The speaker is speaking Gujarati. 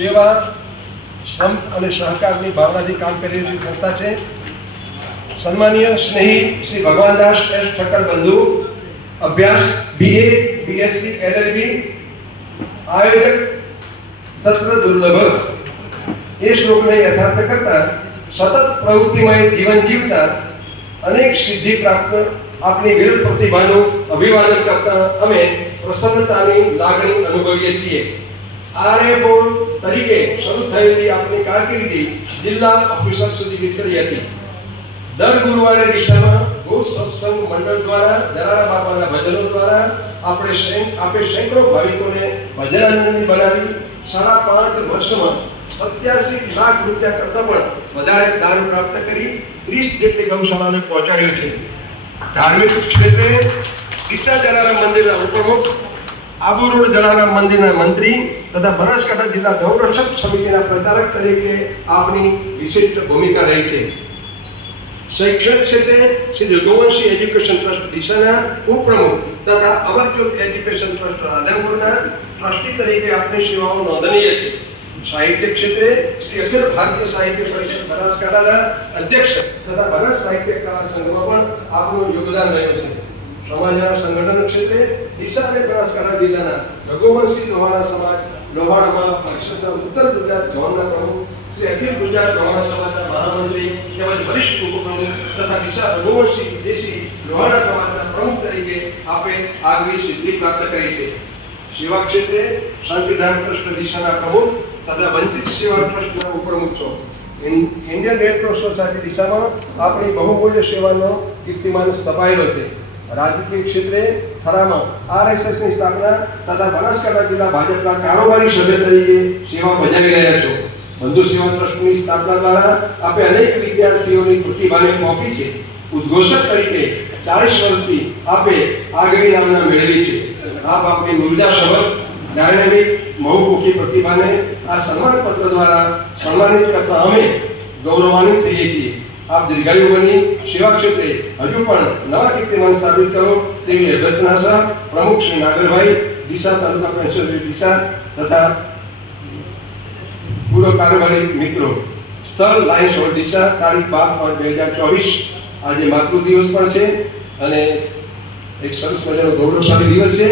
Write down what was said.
સેવા, શ્રમ અને સહકારની ભાવનાથી કામ કરી રહેલી સંસ્થા છે. સન્માનીય સ્નેહી શ્રી ભગવાનદાસ એસ ઠક્કર બંધુ, અભ્યાસ BA, BSc, LLB, આયોજક તત્ર દુર્લભ. એ શ્લોકને યથાર્થ કરતા સતત પ્રવૃત્તિમય જીવન જીવતા અનેક સિદ્ધિ પ્રાપ્ત આપની વિરલ પ્રતિભાનું અભિવાદન કરતા અમે પ્રસન્નતાની લાગણી અનુભવીએ છીએ. RFO તરીકે શરૂ થયેલી આપની કારકિર્દી જિલ્લા ઓફિસર સુધી વિસ્તરી હતી. દર ગુરુવારે ડીસામાં ગૌ સત્સંગ મંડળ દ્વારા જલારામ બાપાના ભજનો દ્વારા આપે સેંકડો ભાવિકોને ભજનાનંદી બનાવી 5.5 વર્ષમાં 87 લાખ રૂપિયા કરતાં પણ વધારે દાન પ્રાપ્ત કરી 30 જેટલી ગૌશાળાને પહોંચાડ્યું છે. ધાર્મિક ક્ષેત્રે ડીસા જલારામ મંદિરના ઉપપ્રમુખ, આબુ રોડ જલારામ મંદિરના મંત્રી તથા બનાસકાંઠા જિલ્લા ગૌરક્ષક સમિતિના પ્રચારક તરીકે આપની વિશિષ્ટ ભૂમિકા રહી છે. શૈક્ષણિક ક્ષેત્રે શ્રી રઘુવંશી એજ્યુકેશન ટ્રસ્ટ ડીસાના ઉપપ્રમુખ તથા અમરજ્યોત એજ્યુકેશન ટ્રસ્ટ રાધનપુરના ટ્રસ્ટી તરીકે આપની સેવાઓ નોંધનીય છે. સાહિત્ય ક્ષેત્રે શ્રી અખિલ ભારતીય સાહિત્ય પરિષદ બનાસકાંઠાના અધ્યક્ષ તથા બનાસ સાહિત્ય કલા સંઘમાં પણ આપનું યોગદાન રહ્યું છે. સમાજના સંગઠન ક્ષેત્રે ડીસા અને બનાસકાંઠા જિલ્લાના રઘુવંશી લોહાણા સમાજ લોહાણામાં પરિષદના ઉત્તર ગુજરાત ઝોનના પ્રમુખ, શ્રી અખિલ ગુજરાત લોહાણા સમાજના મહામંત્રી તેમજ વરિષ્ઠ ઉપપ્રમુખ તથા ડીસા રઘુવંશી વિદેશી લોહાણા સમાજના પ્રમુખ તરીકે આપે આગવી સિદ્ધિ પ્રાપ્ત કરી છે. સેવા ક્ષેત્રે શાંતિધામ ટ્રસ્ટ ડીસાના પ્રમુખ તથા વંચિત સેવા ટ્રસ્ટના ઉપપ્રમુખ છો. ઇન્ડિયન રેડ ક્રોસ સોસાયટી ડીસામાં આપણી બહુમૂલ્ય સેવાનો કીર્તિમાન સ્થપાયેલો છે. રાજકીય ક્ષેત્રે થરામાં RSSની સ્થાપના તથા બનાસકાંઠા જિલ્લા ભાજપના કારોબારી સભ્ય તરીકે સેવા બજાવી રહ્યા છો. બંધુ સેવા ટ્રસ્ટની સ્થાપના દ્વારા આપે અનેક વિદ્યાર્થીઓની પ્રતિભાને મોકલી છે. ઉદ્ઘોષક તરીકે 40 વર્ષથી આપે આગવી નામના મેળવી છે. આપ આપની ઉર્જાસભર ડાયનેમિક બહુમુખી પ્રતિભાને આ સન્માનપત્ર દ્વારા સન્માનિત કરતા અમે ગૌરવાન્વિત થઈએ છીએ. આપ દીર્ઘાયુ બની સેવા ક્ષેત્રે હજુ પણ નવા કીર્તિમાન સ્થાપિત કરો તેવી અભ્યર્થના સહ પ્રમુખ શ્રી નાગરભાઈ, ડીસા તાલુકા પેન્શન ડીસા તથા પૂર્વ કારોબારી મિત્રો. સ્થળ લાયન્સ હોલ ડીસા, તારીખ 12/5/2024. આજે માતૃ દિવસ પણ છે અને એક સરસ મજાનો ગૌરવશાળી દિવસ છે.